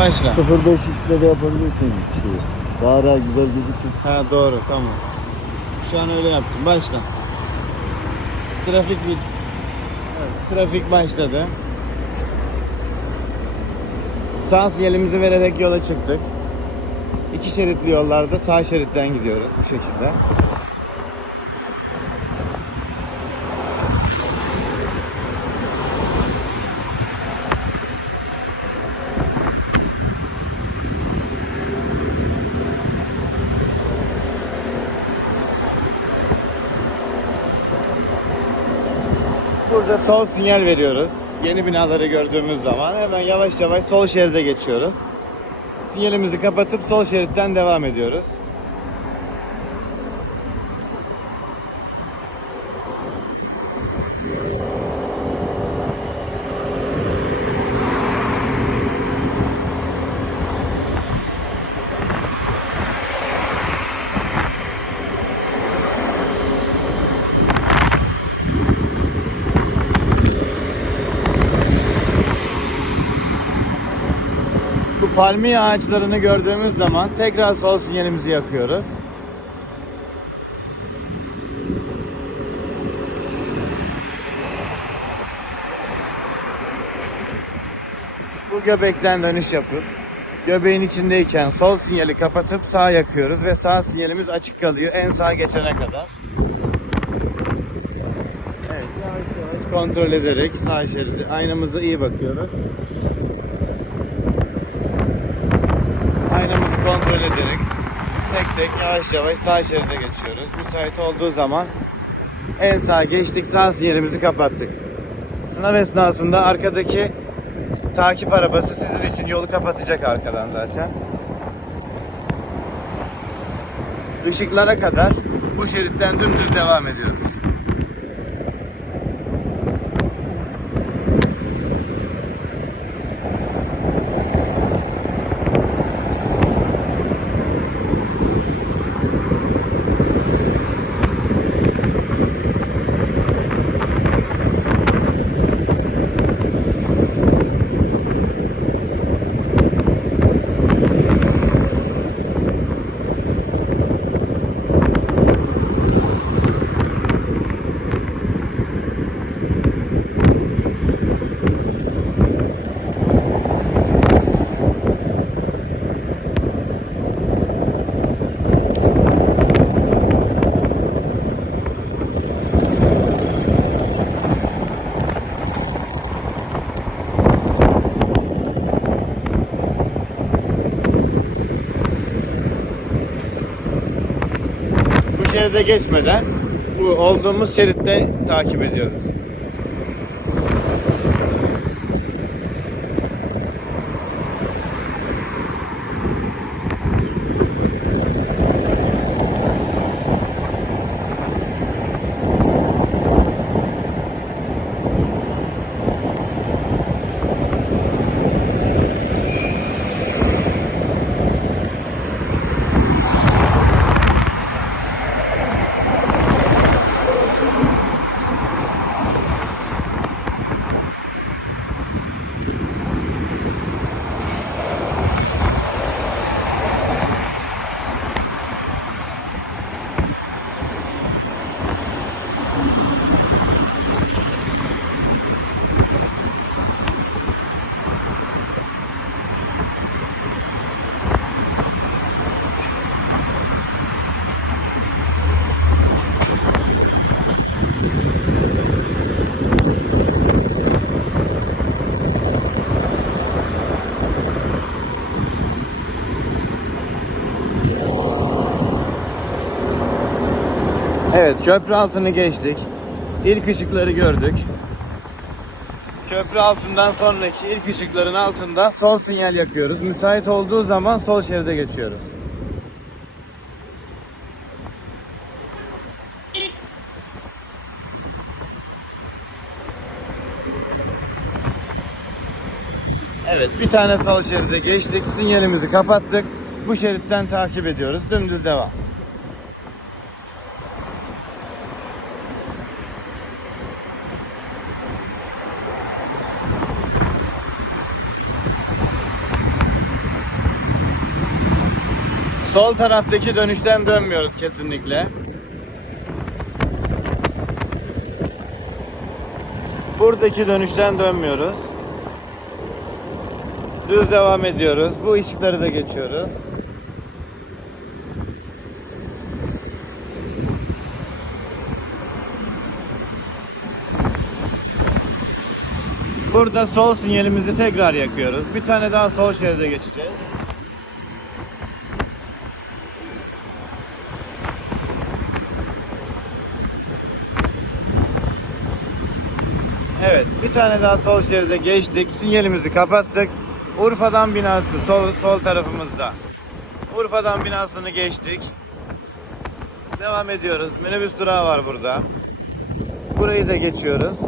Başla. 05x'de de yapabilirsin şeyi. Daha daha güzel gözükür. Ha doğru tamam. Şu an öyle yaptım. Başla. Trafik bit. Evet, trafik başladı. Sağ sinyalimizi vererek yola çıktık. İki şeritli yollarda sağ şeritten gidiyoruz bu şekilde. Burada sol sinyal veriyoruz. Yeni binaları gördüğümüz zaman hemen yavaş yavaş sol şeride geçiyoruz. Sinyalimizi kapatıp sol şeritten devam ediyoruz. Palmiye ağaçlarını gördüğümüz zaman tekrar sol sinyalimizi yakıyoruz. Bu göbekten dönüş yapıp göbeğin içindeyken sol sinyali kapatıp sağ yakıyoruz ve sağ sinyalimiz açık kalıyor en sağa geçene kadar. Evet, yavaş yavaş kontrol ederek sağ şeridi aynamıza iyi bakıyoruz. Aynamızı kontrol ederek tek tek yavaş yavaş sağ şeride geçiyoruz. Müsait olduğu zaman en sağa geçtik sağ sinyalimizi kapattık. Sınav esnasında arkadaki takip arabası sizin için yolu kapatacak arkadan zaten. Işıklara kadar bu şeritten dümdüz devam ediyoruz. Bu şeride geçmeden bu olduğumuz şeritte takip ediyoruz. Evet köprü altını geçtik. İlk ışıkları gördük. Köprü altından sonraki ilk ışıkların altında sol sinyal yakıyoruz. Müsait olduğu zaman sol şeride geçiyoruz. Evet bir tane sol şeride geçtik. Sinyalimizi kapattık. Bu şeritten takip ediyoruz. Dümdüz devam. Sol taraftaki dönüşten dönmüyoruz kesinlikle. Buradaki dönüşten dönmüyoruz. Düz devam ediyoruz. Bu ışıkları da geçiyoruz. Burada sol sinyalimizi tekrar yakıyoruz. Bir tane daha sol şeride geçeceğiz. Evet, bir tane daha sol şeride geçtik. Sinyalimizi kapattık. Urfa'dan binası sol sol tarafımızda. Urfa'dan binasını geçtik. Devam ediyoruz. Minibüs durağı var burada. Burayı da geçiyoruz.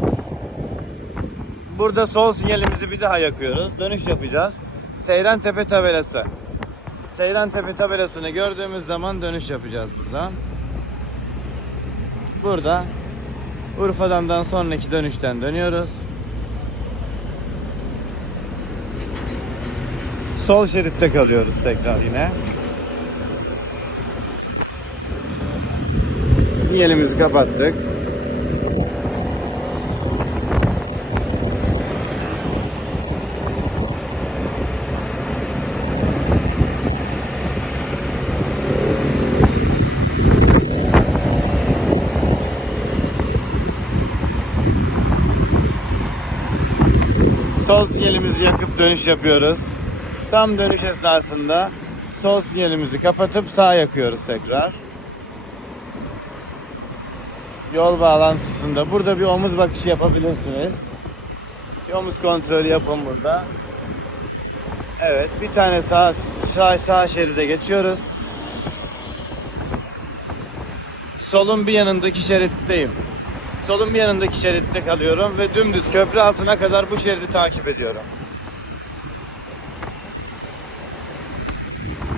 Burada sol sinyalimizi bir daha yakıyoruz. Dönüş yapacağız. Seyran Tepe tabelası. Seyran Tepe tabelasını gördüğümüz zaman dönüş yapacağız buradan. Burada Urfa'dan sonraki dönüşten dönüyoruz. Sol şeritte kalıyoruz tekrar yine. Sinyalimizi kapattık. Sol sinyalimizi yakıp dönüş yapıyoruz. Tam dönüş esnasında sol sinyalimizi kapatıp sağ yakıyoruz tekrar. Yol bağlantısında burada bir omuz bakışı yapabilirsiniz. Bir omuz kontrolü yapın burada. Evet, bir tane sağ sağ, sağ şeride geçiyoruz. Solun bir yanındaki şeritteyim. Solun bir yanındaki şeritte kalıyorum ve dümdüz köprü altına kadar bu şeridi takip ediyorum.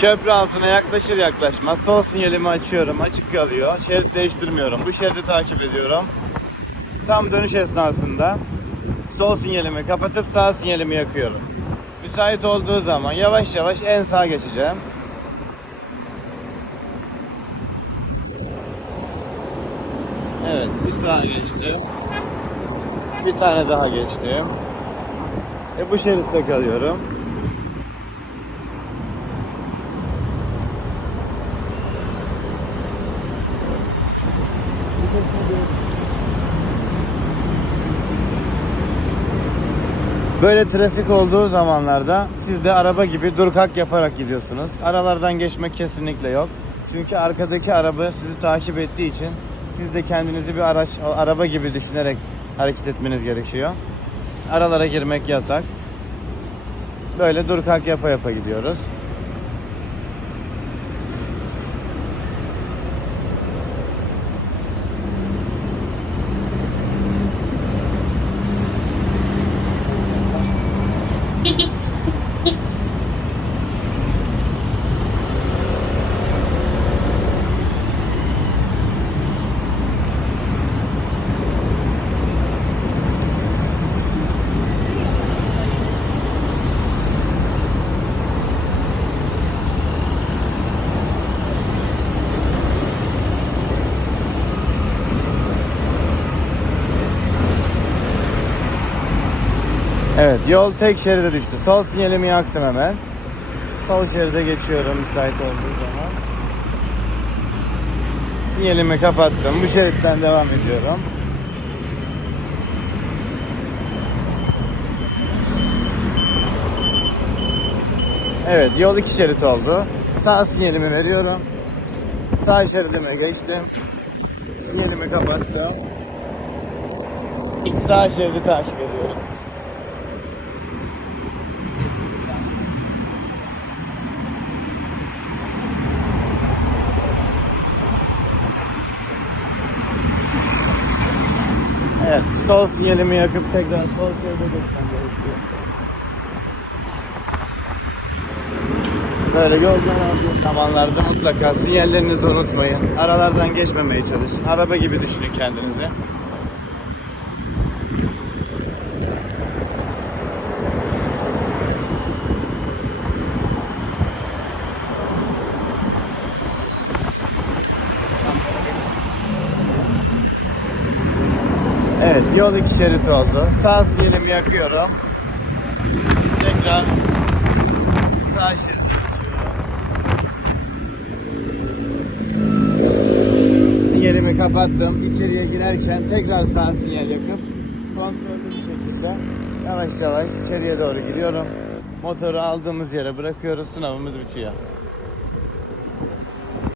Köprü altına yaklaşır yaklaşmaz sol sinyalimi açıyorum. Açık kalıyor. Şerit değiştirmiyorum. Bu şeridi takip ediyorum. Tam dönüş esnasında sol sinyalimi kapatıp sağ sinyalimi yakıyorum. Müsait olduğu zaman yavaş yavaş en sağa geçeceğim. Evet, bir sağa geçtim. Bir tane daha geçtim. E bu şeritte kalıyorum. Böyle trafik olduğu zamanlarda siz de araba gibi dur kalk yaparak gidiyorsunuz. Aralardan geçmek kesinlikle yok. Çünkü arkadaki araba sizi takip ettiği için siz de kendinizi bir araç araba gibi düşünerek hareket etmeniz gerekiyor. Aralara girmek yasak. Böyle dur kalk yapa yapa gidiyoruz. Yol tek şeride düştü. Sol sinyalimi yaktım hemen. Sol şeride geçiyorum müsait olduğu zaman. Sinyalimi kapattım. Bu şeritten devam ediyorum. Evet yol iki şerit oldu. Sağ sinyalimi veriyorum. Sağ şeridime geçtim. Sinyalimi kapattım. Sağ şeridi takip ediyorum. Evet, sol sinyalimi yakıp tekrar sol şeride geçmem. Böyle yoldan aldığım zamanlarda mutlaka sinyallerinizi unutmayın. Aralardan geçmemeye çalışın. Araba gibi düşünün kendinizi. Evet, yol iki şerit oldu. Sağ sinyalimi yakıyorum. Tekrar sağ şeride Sinyalimi kapattım. İçeriye girerken tekrar sağ sinyal yakıp kontrollü bir şekilde yavaş yavaş içeriye doğru giriyorum. Motoru aldığımız yere bırakıyoruz. Sınavımız bitiyor.